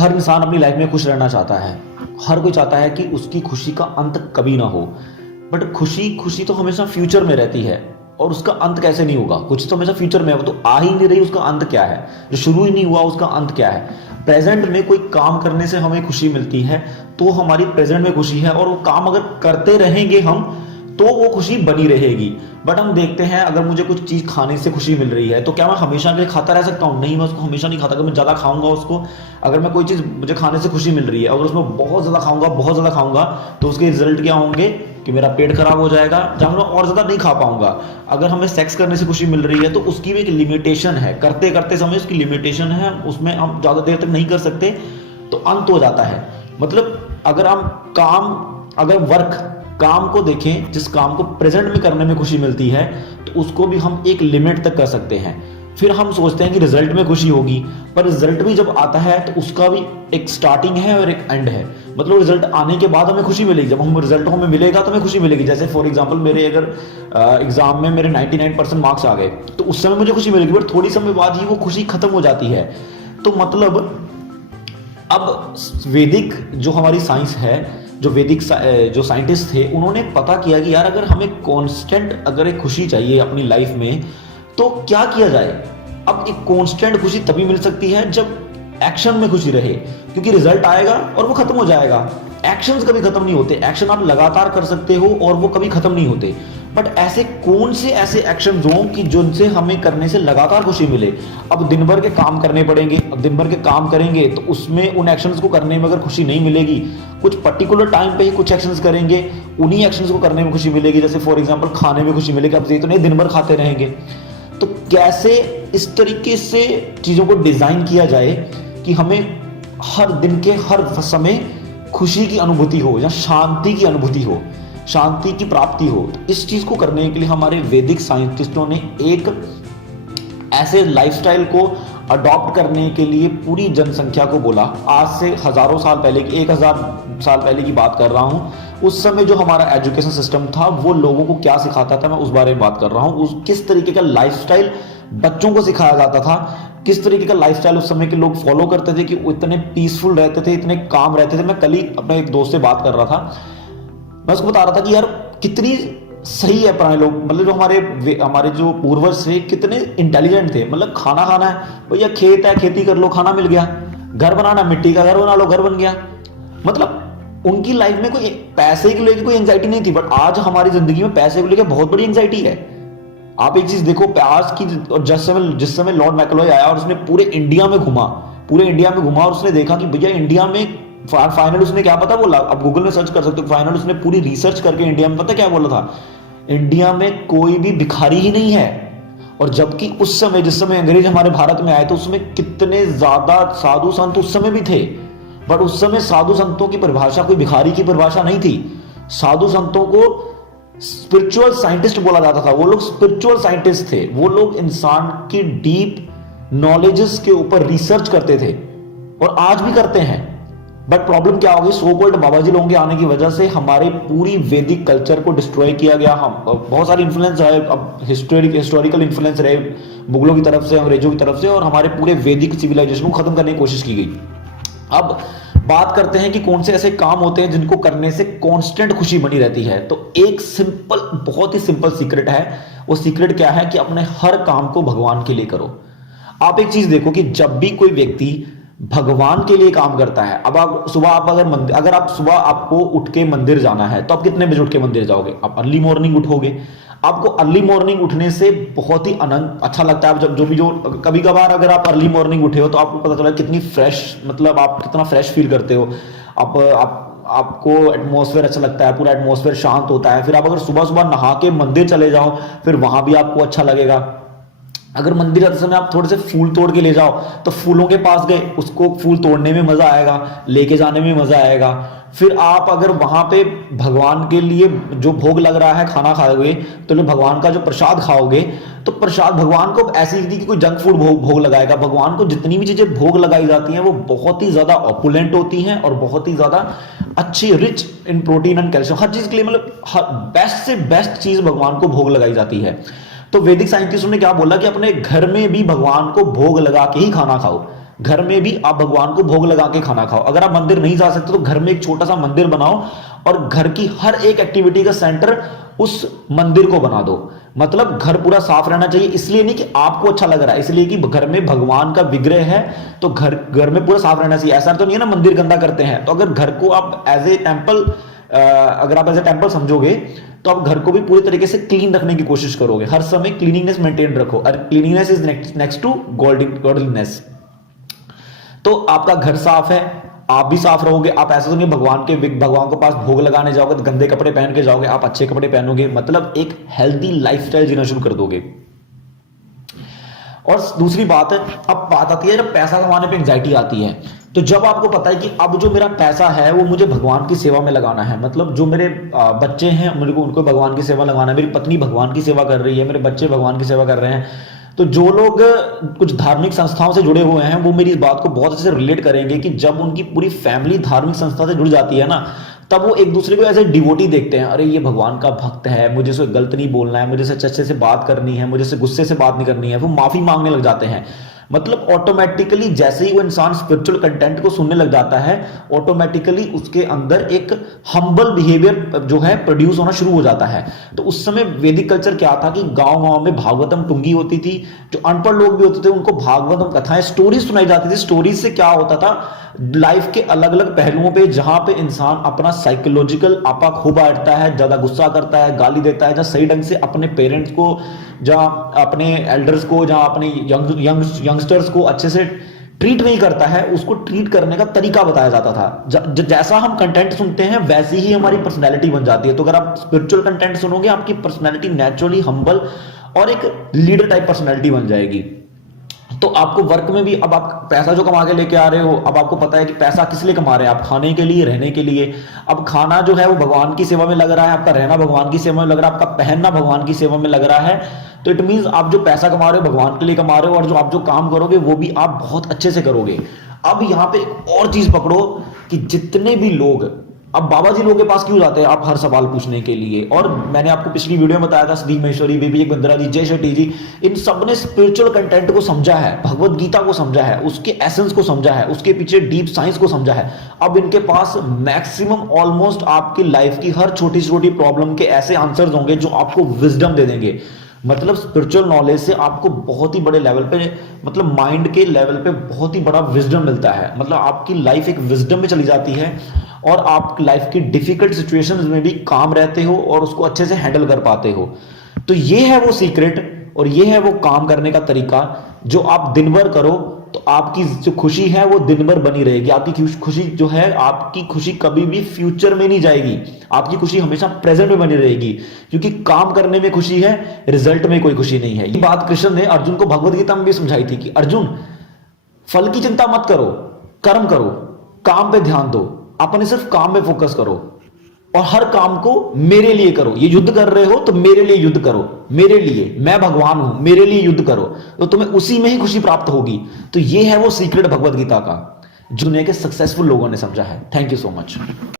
हर इंसान अपनी लाइफ में खुश रहना चाहता है। हर कोई चाहता है कि उसकी खुशी का अंत कभी ना हो। बट खुशी खुशी तो हमेशा फ्यूचर में रहती है, और उसका अंत कैसे नहीं होगा? कुछ तो हमेशा फ्यूचर में है, वो तो आ ही नहीं रही, उसका अंत क्या है? जो शुरू ही नहीं हुआ उसका अंत क्या है? प्रेजेंट में कोई काम करने से हमें खुशी मिलती है तो हमारी प्रेजेंट में खुशी है, और वो काम अगर करते रहेंगे हम तो वो खुशी बनी रहेगी। बट हम देखते हैं, अगर मुझे कुछ चीज खाने से खुशी मिल रही है तो क्या मैं हमेशा के लिए खाता रह सकता हूँ? नहीं, मैं उसको हमेशा नहीं खाता। अगर मैं ज्यादा खाऊंगा उसको, अगर मैं कोई चीज मुझे खाने से खुशी मिल रही है, अगर उसमें बहुत ज्यादा खाऊंगा तो उसके रिजल्ट क्या होंगे कि मेरा पेट खराब हो जाएगा, जहां मैं और ज्यादा नहीं खा पाऊंगा। अगर हमें सेक्स करने से खुशी मिल रही है तो उसकी भी एक लिमिटेशन है, करते करते समय उसकी लिमिटेशन है, उसमें हम ज्यादा देर तक नहीं कर सकते, तो अंत हो जाता है। मतलब अगर हम काम को देखें, जिस काम को प्रेजेंट में करने में खुशी मिलती है तो उसको भी हम एक लिमिट तक कर सकते हैं। फिर हम सोचते हैं कि रिजल्ट में खुशी होगी, पर रिजल्ट भी जब आता है तो उसका भी एक स्टार्टिंग है और एक एंड है। मतलब रिजल्ट आने के बाद हमें खुशी मिलेगी, जब हम रिजल्ट हमें मिलेगा तो हमें खुशी मिलेगी। जैसे फॉर एग्जांपल मेरे अगर एग्जाम में मेरे 99% मार्क्स आ गए तो उस समय मुझे खुशी मिलेगी, बट थोड़ी समय बाद ही वो खुशी खत्म हो जाती है। तो मतलब अब वैदिक जो हमारी साइंस है, जो वैदिक जो साइंटिस्ट थे, उन्होंने पता किया कि यार अगर हमें कांस्टेंट अगर एक खुशी चाहिए अपनी लाइफ में तो क्या किया जाए। अब एक कांस्टेंट खुशी तभी मिल सकती है जब एक्शन में खुशी रहे, क्योंकि रिजल्ट आएगा और वो खत्म हो जाएगा। एक्शंस कभी खत्म नहीं होते, एक्शन आप लगातार कर सकते हो और वो कभी खत्म नहीं होते। बट ऐसे कौन से ऐसे एक्शन हो कि जिनसे हमें करने से लगातार खुशी मिले? अब दिन भर के काम करने पड़ेंगे, अब दिन भर के काम करेंगे तो उसमें उन एक्शंस को करने में अगर खुशी नहीं मिलेगी, कुछ पर्टिकुलर टाइम पे ही कुछ एक्शंस करेंगे, उन्हीं एक्शंस को करने में खुशी मिलेगी। जैसे फॉर एग्जांपल खाने में खुशी मिलेगी, अब ये तो नहीं दिन भर खाते रहेंगे। तो कैसे इस तरीके से चीजों को डिजाइन किया जाए कि हमें हर दिन के हर समय खुशी की अनुभूति हो या शांति की अनुभूति हो, शांति की प्राप्ति हो। तो इस चीज को करने के लिए हमारे वैदिक साइंटिस्टों ने एक ऐसे लाइफस्टाइल को अडॉप्ट करने के लिए पूरी जनसंख्या को बोला। आज से हजारों साल पहले की, 1000 साल पहले की बात कर रहा हूं। उस समय जो हमारा एजुकेशन सिस्टम था वो लोगों को क्या सिखाता था, मैं उस बारे में बात कर रहा हूं। किस तरीके का लाइफस्टाइल बच्चों को सिखाया जाता था, किस तरीके का लाइफस्टाइल उस समय के लोग फॉलो करते थे कि वो इतने पीसफुल रहते थे, इतने काम रहते थे। मैं कल ही अपने एक दोस्त से बात कर रहा था, मैं उसको बता रहा था कि यार कितनी सही है पुराने लोग, मतलब जो हमारे जो पूर्वज थे कितने इंटेलिजेंट थे। मतलब खाना खाना है भैया, खेत है खेती कर लो, खाना मिल गया। घर बनाना, मिट्टी का घर बना लो, घर बन गया। मतलब उनकी लाइफ में कोई पैसे को लेकर कोई एंजाइटी नहीं थी। बट आज हमारी जिंदगी में पैसे को लेकर बहुत बड़ी एंजाइटी है। आप एक चीज देखो, आज की और जिस समय लॉर्ड मैकलॉय आया और उसने पूरे इंडिया में घुमा और उसने देखा कि भैया इंडिया में फाइनल उसने क्या पता बोला, अब गूगल में सर्च कर सकते हो। फाइनल उसने पूरी रिसर्च करके इंडिया में पता क्या बोला था, इंडिया में कोई भी भिखारी ही नहीं है। और जबकि उस समय जिस समय अंग्रेज हमारे भारत में आए तो उसमें कितने ज्यादा साधु संत उस समय भी थे। बट उस समय साधु संतों की परिभाषा कोई भिखारी की परिभाषा नहीं थी। साधु संतों को स्पिरिचुअल साइंटिस्ट बोला जाता था। वो लोग स्पिरिचुअल साइंटिस्ट थे, वो लोग इंसान की डीप नॉलेजेस के ऊपर रिसर्च करते थे और आज भी करते हैं। बट प्रॉब्लम क्या होगी, सो कॉल्ड बाबाजी लोगों के आने की वजह से हमारे पूरी वैदिक कल्चर को डिस्ट्रॉय किया गया। हम बहुत सारे इन्फ्लुएंस रहे, अब हिस्टोरिकल इन्फ्लुएंस रहे मुगलों की तरफ से, अंग्रेजों की तरफ से, और हमारे पूरे वैदिक सिविलाइजेशन को खत्म करने की कोशिश की गई। अब बात करते हैं कि कौन से ऐसे काम होते हैं जिनको करने से कांस्टेंट खुशी बनी रहती है। तो एक सिंपल, बहुत ही सिंपल सीक्रेट है। वो सीक्रेट क्या है कि अपने हर काम को भगवान के लिए करो। आप एक चीज देखो कि जब भी कोई व्यक्ति भगवान के लिए काम करता है, अब आप सुबह अगर आप सुबह आपको उठ के मंदिर जाना है तो आप कितने बजे उठ के मंदिर जाओगे? आप अर्ली मॉर्निंग उठोगे। आपको अर्ली मॉर्निंग उठने से बहुत ही आनंद अच्छा लगता है। जब कभी कभार अगर आप अर्ली मॉर्निंग उठे हो तो आपको पता चला कितनी फ्रेश, मतलब आप कितना फ्रेश फील करते हो। आपको एटमॉस्फेयर अच्छा लगता है, पूरा एटमॉस्फेयर शांत होता है। फिर आप अगर सुबह सुबह नहा के मंदिर चले जाओ फिर वहां भी आपको अच्छा लगेगा। अगर मंदिर जाते समय आप थोड़े से फूल तोड़ के ले जाओ तो फूलों के पास गए, उसको फूल तोड़ने में मजा आएगा, लेके जाने में मजा आएगा। फिर आप अगर वहां पे भगवान के लिए जो भोग लग रहा है खाना खाओगे, तो भगवान का जो प्रसाद खाओगे, तो प्रसाद भगवान को ऐसी नहीं कि कोई जंक फूड भोग लगाएगा। भगवान को जितनी भी चीजें भोग लगाई जाती हैं वो बहुत ही ज्यादा ऑपुलेंट होती हैं और बहुत ही ज्यादा अच्छी, rich in protein and calcium, हर चीज के लिए मतलब बेस्ट से बेस्ट चीज भगवान को भोग लगाई जाती है। तो वैदिक साइंटिस्टों ने क्या बोला कि अपने घर में भी भगवान को भोग लगा के ही खाना खाओ। घर में भी आप भगवान को भोग लगा के खाना खाओ। अगर आप मंदिर नहीं जा सकते तो घर में एक छोटा सा मंदिर बनाओ और घर की हर एक एक्टिविटी का सेंटर उस मंदिर को बना दो। मतलब घर पूरा साफ रहना चाहिए, इसलिए नहीं कि आपको अच्छा लग रहा है, इसलिए कि घर में भगवान का विग्रह है तो घर में पूरा साफ रहना चाहिए। ऐसा तो नहीं है ना मंदिर गंदा करते हैं। तो अगर घर को आप एज ए टेंपल अगर आप एज ए टेंपल समझोगे तो आप घर को भी पूरी तरीके से क्लीन रखने की कोशिश करोगे। हर समय क्लीनिंगनेस मेंटेन रखो, और क्लीनिंगनेस इज नेक्स्ट टू गॉडलीनेस। तो आपका घर साफ है, आप भी साफ रहोगे। आप ऐसा तो नहीं भगवान के पास भोग लगाने जाओगे तो गंदे कपड़े पहन के जाओगे, आप अच्छे कपड़े पहनोगे, मतलब एक हेल्दी लाइफस्टाइल जीना शुरू कर दोगे। और दूसरी बात है, अब बात आती है जब पैसा कमाने पे एंजाइटी आती है। तो जब आपको पता है कि अब जो मेरा पैसा है वो मुझे भगवान की सेवा में लगाना है, मतलब जो मेरे बच्चे हैं मेरे को उनको भगवान की सेवा लगाना है, मेरी पत्नी भगवान की सेवा कर रही है, मेरे बच्चे भगवान की सेवा कर रहे हैं, तो जो लोग कुछ धार्मिक संस्थाओं से जुड़े हुए हैं वो मेरी इस बात को बहुत अच्छे से रिलेट करेंगे कि जब उनकी पूरी फैमिली धार्मिक संस्था से जुड़ जाती है ना, तब वो एक दूसरे को ऐसे डिवोटी देखते हैं। अरे ये भगवान का भक्त है, मुझे इसको गलत नहीं बोलना है, मुझे इससे अच्छे से बात करनी है, मुझे इससे गुस्से से बात नहीं करनी है, वो माफी मांगने लग जाते हैं। मतलब ऑटोमेटिकली जैसे ही वो इंसान स्पिरिचुअल कंटेंट को सुनने लग जाता है, ऑटोमेटिकली उसके अंदर एक हम्बल बिहेवियर जो है प्रोड्यूस होना शुरू हो जाता है। तो उस समय वैदिक कल्चर क्या था कि गांव-गांव में भागवतम टुंगी होती थी, जो अनपढ़ लोग भी होते थे उनको भागवतम कथाएं स्टोरीज सुनाई जाती थी। स्टोरीज से क्या होता था, लाइफ के अलग अलग पहलुओं पे जहां पे इंसान अपना साइकोलॉजिकल आपा खो बैठता है, ज्यादा गुस्सा करता है, गाली देता है, जहां सही ढंग से अपने पेरेंट्स को, जहां अपने एल्डर्स को, जहां अपने यंगस्टर्स को अच्छे से ट्रीट नहीं करता है, उसको ट्रीट करने का तरीका बताया जाता था। जैसा हम कंटेंट सुनते हैं वैसी ही हमारी पर्सनैलिटी बन जाती है। तो अगर आप स्पिरिचुअल कंटेंट सुनोगे आपकी पर्सनैलिटी नेचुरली हम्बल और एक लीडर टाइप पर्सनैलिटी बन जाएगी। तो आपको वर्क में भी, अब आप पैसा जो कमा के लेके आ रहे हो, अब आपको पता है कि पैसा किस लिए कमा रहे हैं आप, खाने के लिए, रहने के लिए। अब खाना जो है वो भगवान की सेवा में लग रहा है, आपका रहना भगवान की सेवा में लग रहा है, आपका पहनना भगवान की सेवा में लग रहा है। तो इट मींस आप जो पैसा कमा रहे हो भगवान के लिए कमा रहे हो, और जो आप जो काम करोगे वो भी आप बहुत अच्छे से करोगे। अब यहां पे एक और चीज पकड़ो कि जितने भी लोग अब बाबा जी लोगों के पास क्यों जाते हैं आप हर सवाल पूछने के लिए, और मैंने आपको पिछली वीडियो में बताया था सुधीर महेश्वरी, विवेक बिंद्रा जी, जय शेट्टी जी, इन सब ने स्पिरिचुअल कंटेंट को समझा है, भगवत गीता को समझा है, उसके एसेंस को समझा है, उसके पीछे डीप साइंस को समझा है। अब इनके पास मैक्सिमम ऑलमोस्ट आपकी लाइफ की हर छोटी छोटी प्रॉब्लम के ऐसे आंसर्स होंगे जो आपको विजडम दे देंगे। मतलब स्पिरिचुअल नॉलेज से आपको बहुत ही बड़े लेवल पे, मतलब माइंड के लेवल पे बहुत ही बड़ा विजडम मिलता है। मतलब आपकी लाइफ एक विजडम में चली जाती है और आप लाइफ की डिफिकल्ट सिचुएशंस में भी काम रहते हो और उसको अच्छे से हैंडल कर पाते हो। तो ये है वो सीक्रेट और ये है वो काम करने का तरीका जो आप दिन भर करो तो आपकी जो खुशी है वो दिन भर बनी रहेगी। आपकी खुशी जो है, आपकी खुशी कभी भी फ्यूचर में नहीं जाएगी, आपकी खुशी हमेशा प्रेजेंट में बनी रहेगी, क्योंकि काम करने में खुशी है, रिजल्ट में कोई खुशी नहीं है। ये बात कृष्ण ने अर्जुन को भगवत गीता में भी समझाई थी कि अर्जुन फल की चिंता मत करो, कर्म करो, काम पे ध्यान दो, अपने सिर्फ काम में फोकस करो और हर काम को मेरे लिए करो। ये युद्ध कर रहे हो तो मेरे लिए युद्ध करो, मेरे लिए, मैं भगवान हूं, मेरे लिए युद्ध करो, तो तुम्हें उसी में ही खुशी प्राप्त होगी। तो ये है वो सीक्रेट भगवत गीता का जो दुनिया के सक्सेसफुल लोगों ने समझा है। Thank you so much.